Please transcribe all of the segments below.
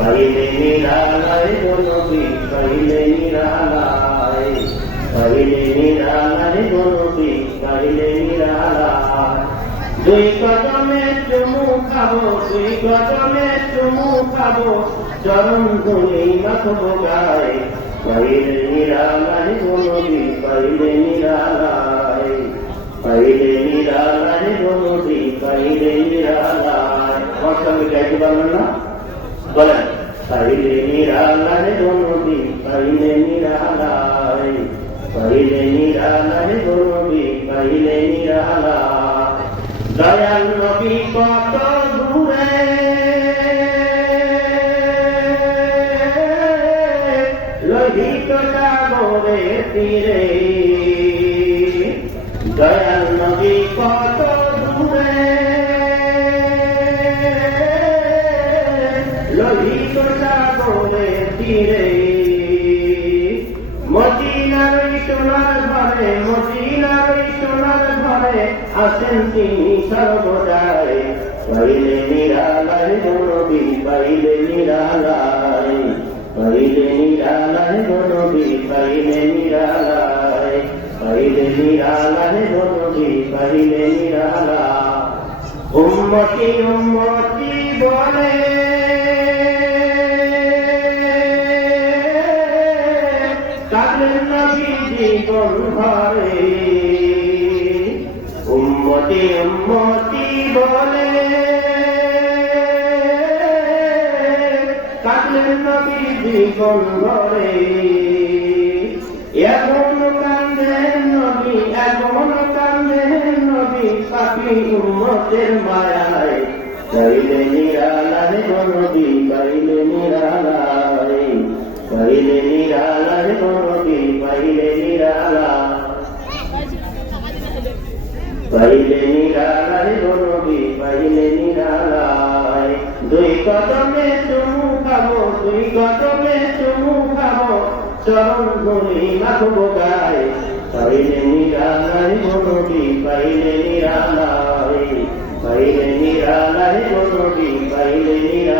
পাইলে নিরালায় গনবি পাইলে নিরালায় পাইলে নিরালায় গনবি পাইলে নিরালায় দুই কদমে চুমু খাব দুই কদমে চুমু খাব চরণ ধুলি মাখবো গায়ে পাইলে নিরালায় গনবি পাইলে নিরালায় পাইলে নিরালায় গনবি পাইলে নিরালায় আমার সঙ্গে গাইতে পারবেন না বলেন পাইলে নিরালায় গনবি পাইলে নিরালায় পাইলে নিরালায় গনবি পাইলে নিরালায়। নবী দূরে, লোহিত তীরে তীরে মদিনার সোনার ঘরে, মদিনার সোনার ঘরে আসেন তিনি সর্বদাই। পাইলে নিরালায় নবী, পাইলে নিরালায়। পাইলে নিরালায় নবী, পাইলে নিরালায়। পাইলে নিরালায় নবী, পাইলে নিরালায়। উম্মতি উম্মতি বলে ভরে উম্মতি উম্মতি বলে। কাদের নবী জীবন ভরে এখন কান্দের নবী এখন কান্দের নবী পাখি উম্মতের মায়ায়। পাইলে নিরালায় নবী পাইলে নিরালায়। পাইলে নিরালায় নবী পাইলে নিরালায় পাইলে নিরালায় নবী পাইলে নিরালায় দুই কদমে চুমু খাব, দুই কদমে চুমু খাব, চরণ ধুলি মাখবো গায়ে। পাইলে নিরালায় নবী পাইলে নিরালায় পাইলে নিরালায় নবী পাইলে নিরালায়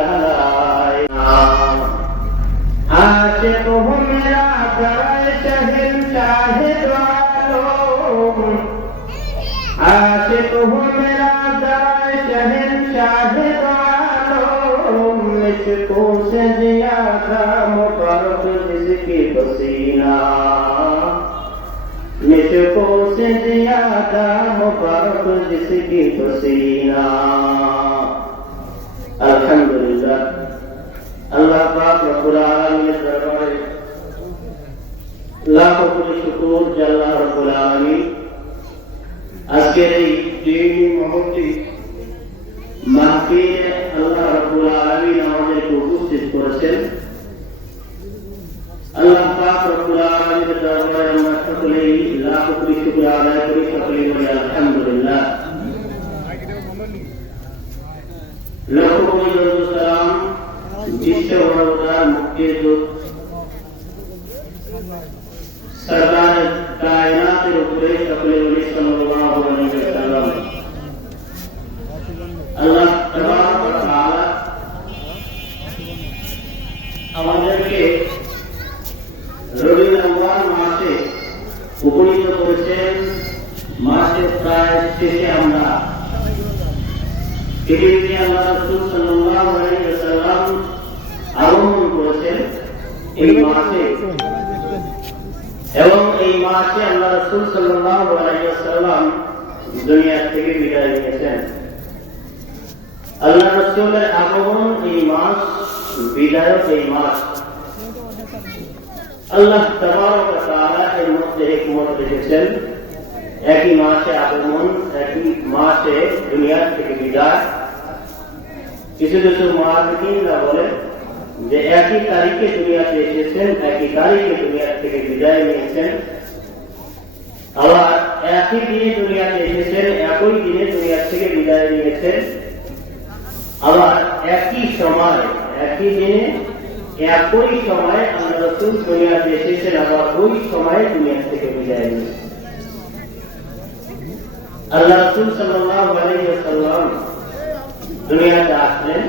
کو سے زیادہ مبارک جس کی پسینہ مجھ کو سے زیادہ مبارک جس کی پسینہ الحمدللہ اللہ پاک رب العالمین دربارے لاکھوں کوটি شکر যে আল্লাহ রব্বুল আলামিন আজকের এই দিন মুহূর্তে মাহফিলে আল্লাহ রব্বুল আলামিন আমাদেরকে উপস্থিত করেছেন। আল্লাহ পাক রব্বুল আলামিনের দরবারে আমরা সকলেই লাখো কোটি শুকর আদায় করি, সকলেই বলি আলহামদুলিল্লাহ। লক্ষ কোটি দরুদ সালাম, বিশ্ব মানবতার মুক্তির দূত সরকার কায়নাতের উপরে সকলে বলি সাল্লাল্লাহু আলাইহি ওয়াসাল্লাম। আল্লাহ তাবারক ওয়া তাআলা আমাদেরকে রবিউল আউয়াল মাসে উপনীত করেছেন মাসের প্রায় শেষে আমরা পৃথিবীতে আল্লাহ রাসূল সাল্লাল্লাহু আলাইহি ওয়াসাল্লাম আগমন করেছেন এই মাসে এবং এই মাসে আল্লাহ রাসূল সাল্লাল্লাহু আলাইহি ওয়াসাল্লাম দুনিয়া থেকে বিদায় নিয়েছেন আল্লাহ রাসূলের আগমন, এই মাস বিদায়ক, এই মাস। আল্লাহ এর মধ্যে হিকমত রেখেছেন। একই মাসে আগমন, একই মাসে দুনিয়া থেকে বিদায়। কিছু কিছু মহাবিকিনরা বলে যে, একই তারিখে দুনিয়াতে এসেছেন, একই তারিখে দুনিয়া থেকে বিদায় নিয়েছেন। আবার একই দিনে দুনিয়াতে এসেছেন, একই দিনে দুনিয়া থেকে বিদায় নিয়েছেন। আবার একই সময়, একই দিনে, একই সময় আমরা রসুল দুনিয়াতে এসেছেন আবার ওই সময় দুনিয়া থেকে বিদায় নিয়েছেন। আল্লাহ রসুল সাল্লাল্লাহু আলাইহি দুনিয়াতে আসলেন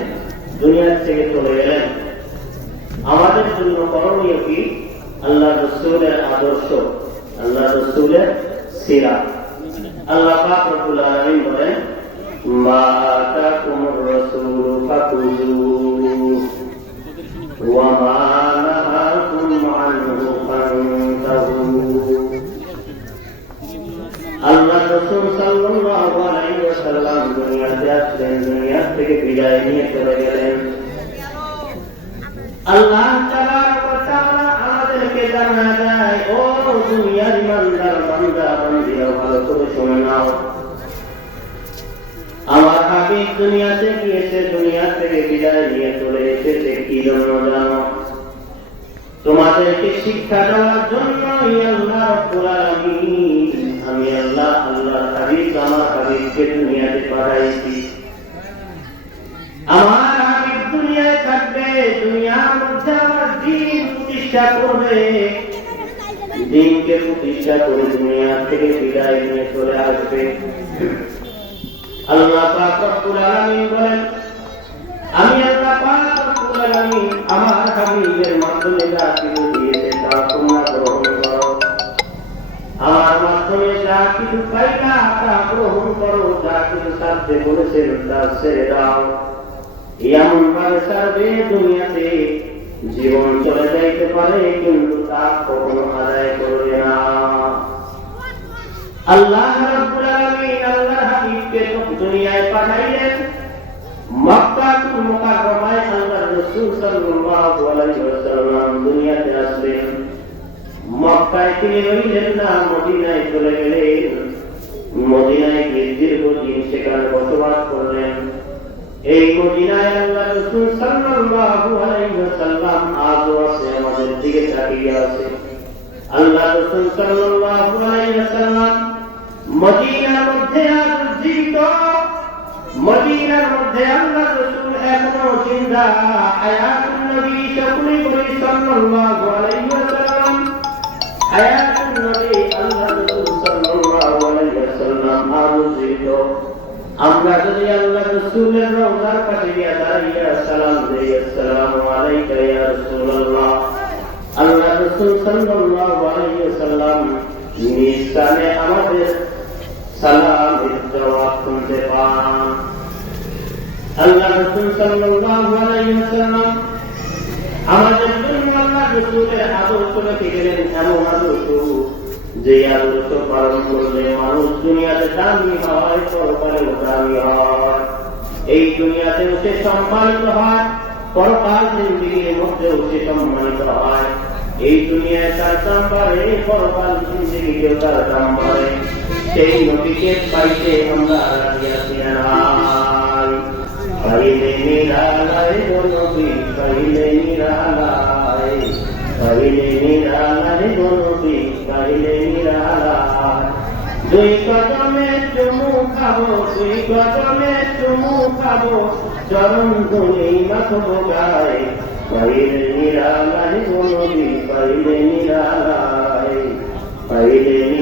দুনিয়া থেকে চলে গেলেন জন্য করণীয় কি? আল্লাহ রসুলের আদর্শ, আল্লাহ রসুলের সিরা আল্লাহ পাক বলেন ওয়া মা নাহাকুম আনহু আল্লাহ থেকে নিয়ে চলে গেলেন। আল্লাহ তাবারক ওয়া তাআলা আমাদেরকে জানা দেয় ও দুনিয়ার ভালো হাবিব দুনিয়াতে গিয়েছে দুনিয়া থেকে বিদায় নিয়ে চলে এসেছে, কি জন্য জানো? তোমাদেরকে শিক্ষা দেওয়ার আলামিন, আমি আল্লাহ আল্লাহ হাবিব, আমার হাবিবকে দুনিয়াতে পাঠাইছি। আমার হাবিব দুনিয়ায় থাকবে, দুনিয়ার মধ্যে আমার দিন প্রতিষ্ঠা করবে। দিনকে প্রতিষ্ঠা করে দুনিয়া থেকে বিদায় নিয়ে চলে আসবে। আল্লাহ আল্লাহ জীবন চলে যাইতে পারে, কিন্তু তা কখনো আদায় করবে না। আল্লাহ রাব্বুল আলামিন আল্লাহর হাবিবকে দুনিয়ায় পাঠাইলেন। মক্কাতুল মুকাররমায় আল্লাহর রাসূল সাল্লাল্লাহু আলাইহি ওয়াসাল্লাম দুনিয়াতে আসলেন। মক্কায় তিনি রইলেন না, মদিনায় চলে গেলেন। মদিনায় গিয়ে সেখানে বসবাস করলেন। এই মদিনায় আল্লাহ রাসূল সাল্লাল্লাহু আলাইহি ওয়াসাল্লাম আছে, আমাদের দিকে তাকিয়ে আছে। আল্লাহ সাল্লাল্লাহু আলাইহি ওয়াসাল্লাম মদিনার মধ্যে আজ জীবিত, মদিনার মধ্যে আল্লাহ রাসূল এখনও জিন্দা। আয়াতুন নবী সকলে বলি সাল্লাল্লাহু আলাইহি ওয়াসাল্লাম। আয়াতুন নবী আল্লাহ রাসূল সাল্লাল্লাহু আলাইহি ওয়াসাল্লাম আজ জীবিত। আমরা যদি আল্লাহ রসুলের রওজার পাশে গিয়ে দাঁড়িয়ে সালাম দেই, আসসালামু আলাইকা ইয়া রাসূলুল্লাহ। আল্লাহ রসুল সাল্লাল্লাহু আলাইহি ওয়াসাল্লাম নিস্তানে আমাদের এই দুনিয়াতে সে সম্মানিত হয় এই দুনিয়ায় তার দাম বাড়ে পরকাল জিন্দিগিতেও তার দাম সেই নদীকে পাইতে আমরা দুই কদমে চুমু খাব, দুই কদমে চুমু খাব, চরণ ধুলি মাথবো গায়ে। পাইলে নিরালায় নদী পাইলে নিরালায়। পাইলে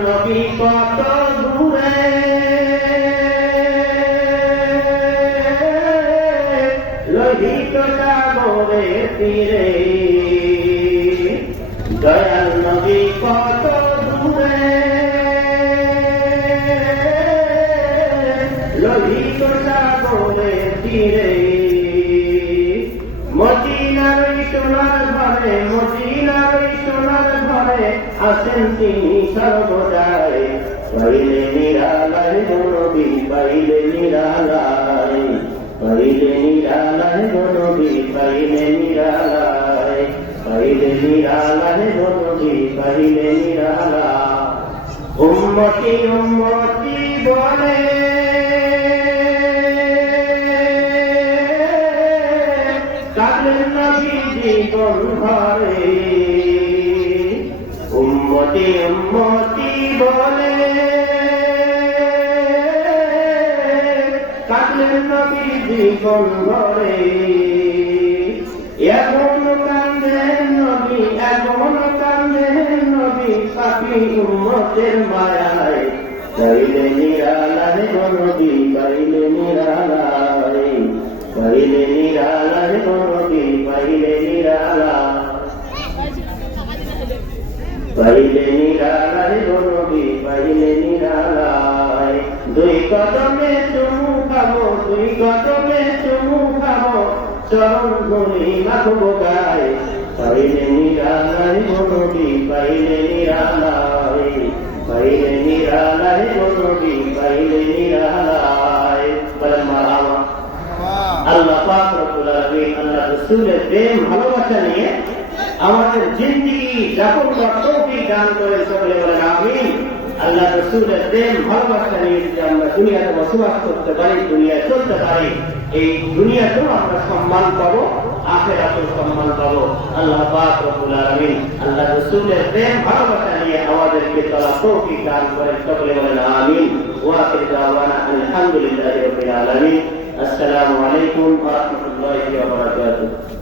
তীরে মদিনার সোনার ঘরে, মদিনার সোনার ঘরে আছেন তিনি সর্বদাই। পাইলে নিরালায় নবী পাইলে নিরালায়। পাইলে নিরালায় নবী পাইলে নিরালায়। পাইলে নিরালায় নবী পাইলে নিরালায়। উম্মতি উম্মতি বলে ভরে উম্মতি উম্মতি বলে। কালের নবী জীবন ভরে এমন কান্দেন নবী, এমন কান্দেন নবী, পাপি উম্মতের মায়ায়। পাইলে নিরালায় নবী পাইলে নিরালায়। পাইলে নিরালায় গো পাইলে নিরালায় নবী পাইলে নিরালায় দুই কদমে চুমু খাব দুই কদমে চুমু খাব চরণ ধরি মাখবো গায়ে পাইলে নিরালায় নবী পাইলে নিরালায় পাইলে নিরালায় নবী পাইলে নিরালায় আল্লাহ পাক রব্বুল আলামিন আল্লাহ রাসূলের প্রেম, ভালোবাসা নিয়ে আমাদের জিন্দিগি যাপন করার দান করেন সকলে বলেন আমিন। আল্লাহ রসুলের প্রেম, ভালোবাসা নিয়ে যদি আমরা দুনিয়াতে বসবাস করতে পারি, দুনিয়ায় চলতে পারি, এই দুনিয়াতেও আমরা সম্মান পাবো, আখেরাতেও সম্মান পাবো। আল্লাহ পাক রব্বুল আলামিন আল্লাহ রসুলের প্রেম, ভালোবাসা নিয়ে আমাদেরকে তারা তৌফিক দান করেন সকলে বলেন আমিন। ওয়াকির দাওয়ানা আলহামদুলিল্লাহি রাব্বিল আলামিন। আসসালামু আলাইকুম ওয়া রাহমাতুল্লাহি